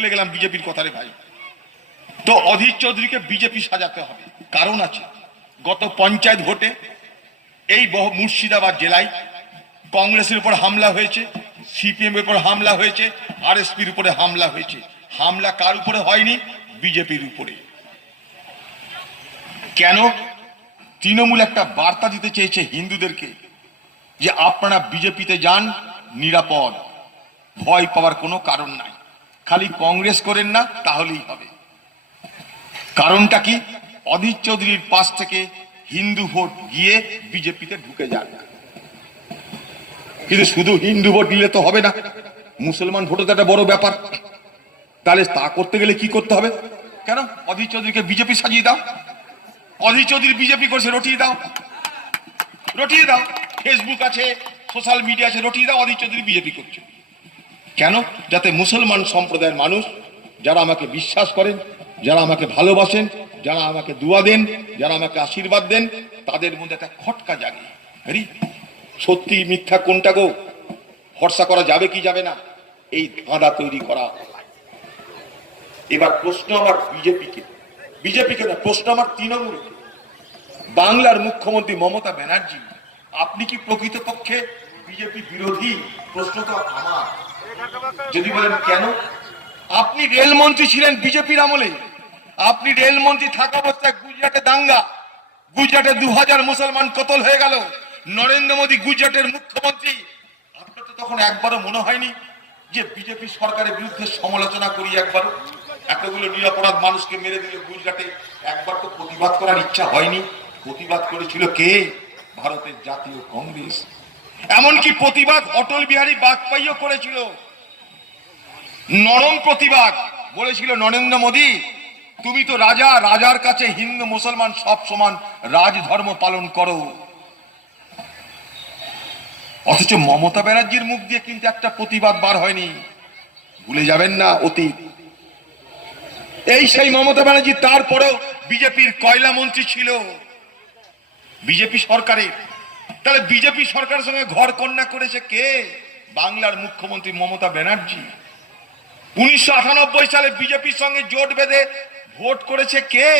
গেলাম বিজেপির কথারে ভাই। তো অধীর চৌধুরীকে বিজেপি সাজাতে হবে। কারণ আছে, গত পঞ্চায়েত ভোটে এই মুর্শিদাবাদ জেলায় কংগ্রেসের উপর হামলা হয়েছে, সিপিএম এর উপর হামলা হয়েছে আর আরএসপির উপরে হামলা হয়েছে। হামলা কার উপরে হয়নি? বিজেপির উপরে। কেন? তৃণমূল একটা বার্তা দিতে চেয়েছে হিন্দুদেরকে যে আপনারা বিজেপিতে যান, নিরাপদ। ভয় পাওয়ার কোনো কারণ নাই। খালি কংগ্রেস করেন না, তাহলেই হবে। কারণটা কি? অধীর চৌধুরীর পাশ থেকে হিন্দু ভোট গিয়ে বিজেপিতে ঢুকে যান কিন্তু শুধু হিন্দু ভোট নিলে তো হবে না, মুসলমান ভোটও তো একটা বড় ব্যাপার। তাহলে তা করতে গেলে কি করতে হবে? কেন? অধীর চৌধুরীকে বিজেপি সাজিয়ে দাও। অধীর চৌধুরী বিজেপি করছে, রটিয়ে দাও। রটিয়ে দাও। ফেসবুক আছে, সোশ্যাল মিডিয়া আছে, রটিয়ে দাও, অধীর চৌধুরী বিজেপি করছে। কেন? যাতে মুসলমান সম্প্রদায়ের মানুষ যারা আমাকে বিশ্বাস করেন, যারা আমাকে ভালোবাসেন, যারা আমাকে দুয়া দেন, যারা আমাকে আশীর্বাদ দেন, তাদের মধ্যে একটা খটকা জাগে। আরে সত্যি মিথ্যা কোনটা গো? ভরসা করা যাবে কি যাবে না? এই ধাঁধা তৈরি করা। এবার প্রশ্ন আমার বিজেপিকে। বিজেপিকে না, প্রশ্ন আমার তৃণমূল বাংলার মুখ্যমন্ত্রী মমতা ব্যানার্জি, আপনি কি প্রকৃতপক্ষে বিজেপি বিরোধী? প্রশ্ন তো আমার। যদি বলেন কেন? আপনি রেলমন্ত্রী ছিলেন বিজেপির আমলে। আপনি রেলমন্ত্রী থাকা অবস্থায় গুজরাটে দাঙ্গা, গুজরাটে দু হাজার মুসলমান কতল হয়ে গেল, নরেন্দ্র মোদী গুজরাটের মুখ্যমন্ত্রী। আপনার তো তখন একবারও মনে হয়নি যে বিজেপি সরকারের বিরুদ্ধে সমালোচনা করি একবারও? এতগুলো নিরাপরাধ মানুষকে মেরে দিল গুজরাটে একবার তো প্রতিবাদ করার ইচ্ছা হয়নি। প্রতিবাদ করেছিল কে? ভারতের জাতীয় কংগ্রেস। এমনকি প্রতিবাদ অটল বিহারী বাজপেয়ীও করেছিল। নরম প্রতিবাদ। বলেছিল নরেন্দ্র মোদী, তুমি তো রাজা, রাজার কাছে হিন্দু, মুসলমান সব সমান রাজধর্ম পালন করো। অথচ মমতা ব্যানার্জির মুখ দিয়ে কিন্তু একটা প্রতিবাদ বার হয়নি। ভুলে যাবেন না, অতীত। এই সেই মমতা ব্যানার্জি তারপরেও বিজেপির কয়লা মন্ত্রী ছিল। বিজেপি সরকারের। তাহলে বিজেপি সরকারের সঙ্গে ঘর কন্যা করেছে কে? বাংলার মুখ্যমন্ত্রী মমতা ব্যানার্জি। উনিশশো আটানব্বই সালে বিজেপির সঙ্গে জোট বেঁধে ভোট করেছে কে?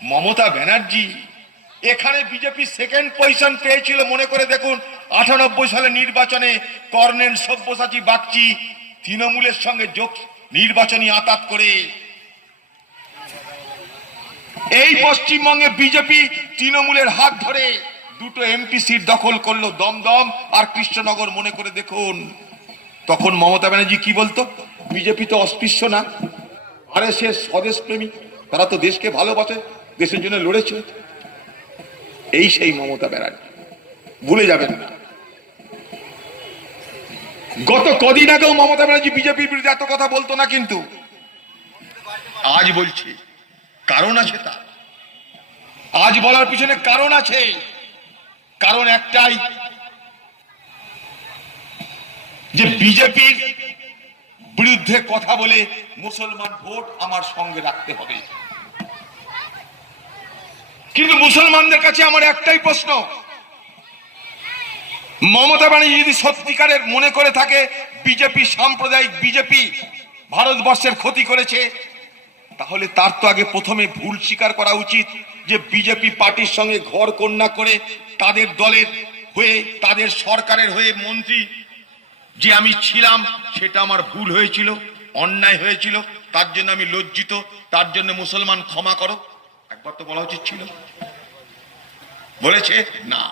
মমতা ব্যানার্জি। এখানে বিজেপি সেকেন্ড পজিশন পেয়েছিল, মনে করে দেখুন, আটানব্বই সালে নির্বাচনে কর্নেল সব্যসাচী বাগচি তৃণমূলের সঙ্গে যোগ নির্বাচনী আতাত করে। এই পশ্চিমবঙ্গে বিজেপি তৃণমূলের হাত ধরে দুটো এমপি সিট দখল করল দমদম আর কৃষ্ণনগর, মনে করে দেখুন। তখন মমতা ব্যানার্জি কি বলতো? বিজেপি তো অস্পৃশ্য না। আরে সে স্বদেশ প্রেমী তারা তো দেশকে ভালোবাসে, দেশের জন্য লড়েছে। এই সেই মমতা ব্যানার্জি। ভুলে যাবেন না। গত কদিন আগেও মমতা ব্যানার্জি বিজেপির বিরুদ্ধে এত কথা বলতো না কিন্তু। আজ বলছে, কারণ আছে তার। আজ বলার পিছনে কারণ আছে। কারণ একটাই যে বিজেপির বিরুদ্ধে কথা বলে মুসলমান ভোট আমার সঙ্গে রাখতে হবে। কিন্তু মুসলমানদের কাছে আমার একটাই প্রশ্ন। মমতা ব্যানার্জি যদি সত্যিকারের মনে করে থাকে, বিজেপি সাম্প্রদায়িক বিজেপি ভারতবর্ষের ক্ষতি করেছে, তাহলে তার তো আগে প্রথমে ভুল স্বীকার করা উচিত যে বিজেপি পার্টির সঙ্গে ঘর কন্যা করে তাদের দলের হয়ে, তাদের সরকারের হয়ে মন্ত্রী যে আমি ছিলাম, সেটা আমার ভুল হয়েছিল, অন্যায় হয়েছিল, তার জন্য আমি লজ্জিত, তার জন্য মুসলমান ক্ষমা করো। একবার তো বলা উচিত ছিল। বলেছে, না।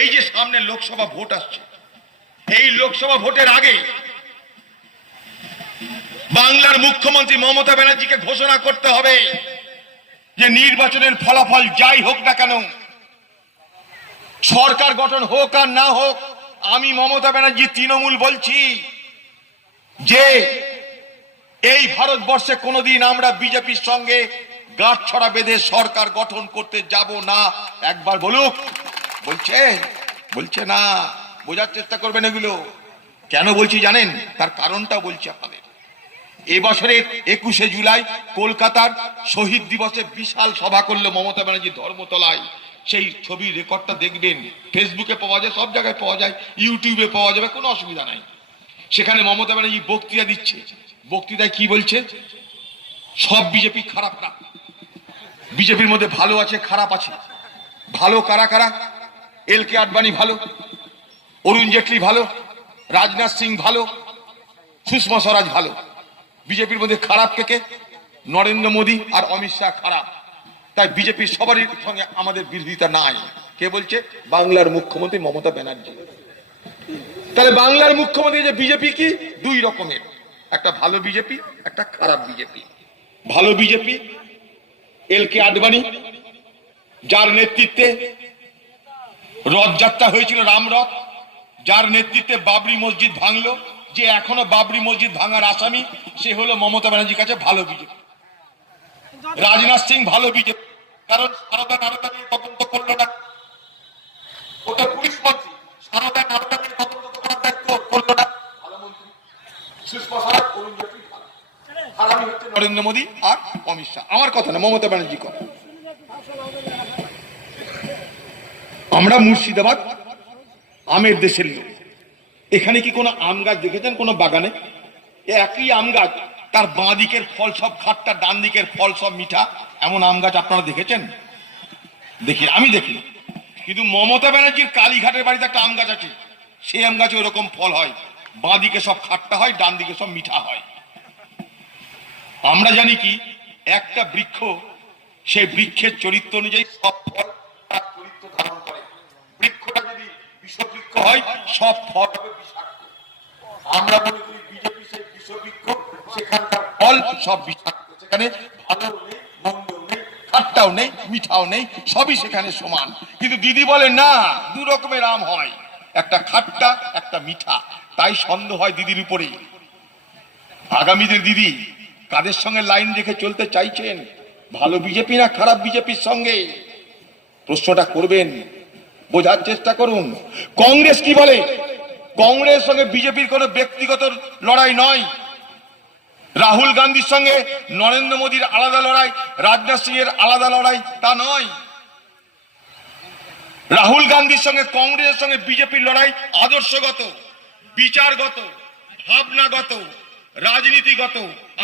এই যে সামনে লোকসভা ভোট আসছে, এই লোকসভা ভোটের আগে বাংলার মুখ্যমন্ত্রী মমতা ব্যানার্জিকে ঘোষণা করতে হবে যে নির্বাচনের ফলাফল যাই হোক না কেন, সরকার গঠন হোক আর না হোক আমি মমতা ব্যানার্জি তৃণমূল বলছি যে এই ভারতবর্ষে কোনোদিন আমরা বিজেপির সঙ্গে গাঁট ছড়া বেঁধে সরকার গঠন করতে যাব না। একবার বলুক। বলছে বলছে না। বোঝার চেষ্টা করবেন এগুলো। কেন বলছি জানেন? তার কারণটা বলছি আপনাদের। এবছরের একুশে জুলাই কলকাতার শহীদ দিবসে বিশাল সভা করল মমতা ব্যানার্জি ধর্মতলায়। সেই ছবির রেকর্ডটা দেখবেন ফেসবুকে পাওয়া যায়, সব জায়গায় পাওয়া যায় ইউটিউবে পাওয়া যাবে, কোনো অসুবিধা নাই। সেখানে মমতা ব্যানার্জি বক্তৃতা দিচ্ছে। বক্তৃতায় কি বলছে? সব বিজেপি খারাপ না বিজেপির মধ্যে ভালো আছে, খারাপ আছে। ভালো কারা কারা? এল কে আডবাণী ভালো, অরুণ জেটলি ভালো, রাজনাথ সিং ভালো, সুষমা স্বরাজ ভালো। বিজেপির মধ্যে খারাপ কে কে? নরেন্দ্র মোদী আর অমিত শাহ খারাপ। তাই বিজেপির সবারই সঙ্গে আমাদের বিরোধিতা নাই। কে বলছে? বাংলার মুখ্যমন্ত্রী মমতা ব্যানার্জি। তাহলে বাংলার মুখ্যমন্ত্রী যে বিজেপি কি? দুই রকমের। একটা ভালো বিজেপি, একটা খারাপ বিজেপি। ভালো বিজেপি এল কে আডবাণী, যার নেতৃত্বে রথযাত্রা হয়েছিল রামরথ যার নেতৃত্বে বাবরি মসজিদ ভাঙলো, যে এখনও বাবরি মসজিদ ভাঙার আসামি, সে হলো মমতা ব্যানার্জির কাছে ভালো বিজেপি। রাজনাথ সিং ভালো বিজেপি। কারণ সারদা নারদা নিয়ে তদন্ত করল না। ওটা পুলিশ মন্ত্রী। সারদা নারদা নিয়ে তদন্ত করার দায়িত্ব করল না। নরেন্দ্র মোদী আর অমিত শাহ। আমার কথা না, মমতা ব্যানার্জি কথা। আমরা মুর্শিদাবাদ, আমের দেশের লোক। এখানে কি কোনো আম গাছ দেখেছেন? কোনো বাগানে? একই আম গাছ। তার বাঁ দিকের ফল সব খাট্টা ডান দিকের ফল সব মিঠা। এমন আম গাছ আপনারা দেখেছেন? দেখি, আমি দেখি। কিন্তু মমতা ব্যানার্জির কালীঘাটের বাড়িতে একটা আম গাছ আছে। সেই আম গাছে ওরকম ফল হয়। বাঁ দিকে সব খাট্টা হয়, ডান দিকে সব মিঠা হয়। আমরা জানি কি, একটা বৃক্ষ, সেই বৃক্ষের চরিত্র অনুযায়ী সব ফল তার চরিত্র ধারণ করে। বৃক্ষটা যদি বিষবৃক্ষ হয়, সব ফল হবে বিষাক্ত। আমরা মনে সব বিষাক্ত সেখানে ভালো নেই, মন্দ নেই, খাট্টাও নেই, মিঠাও নেই, সবই সেখানে সমান। কিন্তু দিদি বলে, না, দু রকমের আম হয়। একটা খাট্টা, একটা মিঠা। তাই সন্দেহ হয় দিদির উপরেই। আগামীদের দিদি, কাদের সঙ্গে লাইন রেখে চলতে চাইছেন? ভালো বিজেপি না খারাপ বিজেপির সঙ্গে? প্রশ্নটা করবেন, বোঝার চেষ্টা করুন। কংগ্রেস কি বলে? কংগ্রেস সঙ্গে বিজেপির কোনো ব্যক্তিগত লড়াই নয়। রাহুল গান্ধীর সঙ্গে নরেন্দ্র মোদীর আলাদা লড়াই, রাজনাথ সিং এর আলাদা লড়াই, তা নয়। রাহুল গান্ধীর সঙ্গে কংগ্রেসের সঙ্গে বিজেপির লড়াই আদর্শগত, বিচারগত, ভাবনাগত, রাজনীতিগত।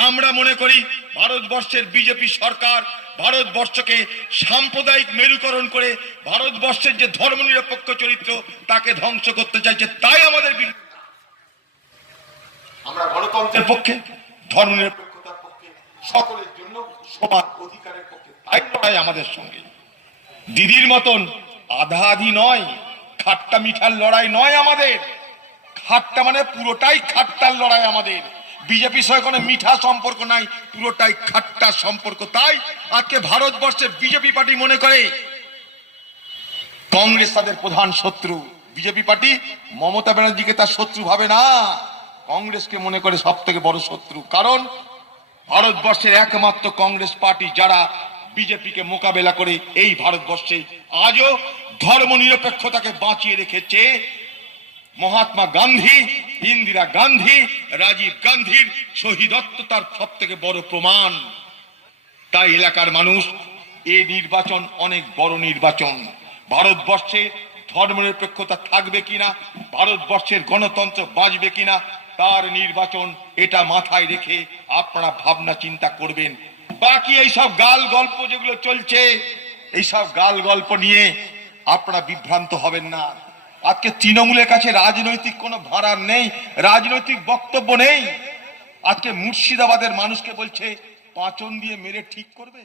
আমরা মনে করি ভারতবর্ষের বিজেপি সরকার ভারতবর্ষকে সাম্প্রদায়িক মেরুকরণ করে ভারতবর্ষের যে ধর্মনিরপেক্ষ চরিত্র, তাকে ধ্বংস করতে চাইছে, তাই আমাদের বিরুদ্ধে আমরা গণতন্ত্রের পক্ষে ধর্মনিরপেক্ষতার পক্ষে, সকলের জন্য সমান অধিকারের পক্ষে, তাই লড়াই আমাদের সঙ্গে। দিদির মতন আধা আধি নয়, খাট্টা মিঠার লড়াই নয় আমাদের। খাট্টা মানে পুরোটাই খাট্টার লড়াই আমাদের। বিজেপির সঙ্গে কোনো মিঠা সম্পর্ক নাই, পুরোটাই খাট্টা সম্পর্ক। তাই আজকে ভারতবর্ষে বিজেপি পার্টি মনে করে, কংগ্রেস তাদের প্রধান শত্রু। বিজেপি পার্টি মমতা ব্যানার্জিকে তার শত্রু ভাবে না। কংগ্রেসকে মনে করে সব থেকে বড় শত্রু। কারণ ভারতবর্ষের একমাত্র কংগ্রেস পার্টি যারা বিজেপিকে মোকাবেলা করে এই ভারতবর্ষে আজও ধর্ম নিরপেক্ষতাকে বাঁচিয়ে রেখেছে মহাত্মা গান্ধী, ইন্দিরা গান্ধী, রাজীব গান্ধীর শহীদত্বতার সব থেকে বড় প্রমাণ। তাই এলাকার মানুষ এই নির্বাচন অনেক বড় নির্বাচন। ভারতবর্ষে ধর্মনিরপেক্ষতা থাকবে কিনা, ভারতবর্ষের গণতন্ত্র বাঁচবে কিনা তার নির্বাচন এটা মাথায় রেখে আপনারা ভাবনা চিন্তা করবেন। বাকি এইসব গাল গল্প যেগুলো চলছে, এইসব গাল গল্প নিয়ে আপনারা বিভ্রান্ত হবেন না। আজকে তৃণমূলের কাছে রাজনৈতিক কোনো ভাড়া নেই, রাজনৈতিক বক্তব্য নেই। আজকে মুর্শিদাবাদের মানুষকে বলছে, পাচন দিয়ে মেরে ঠিক করবে?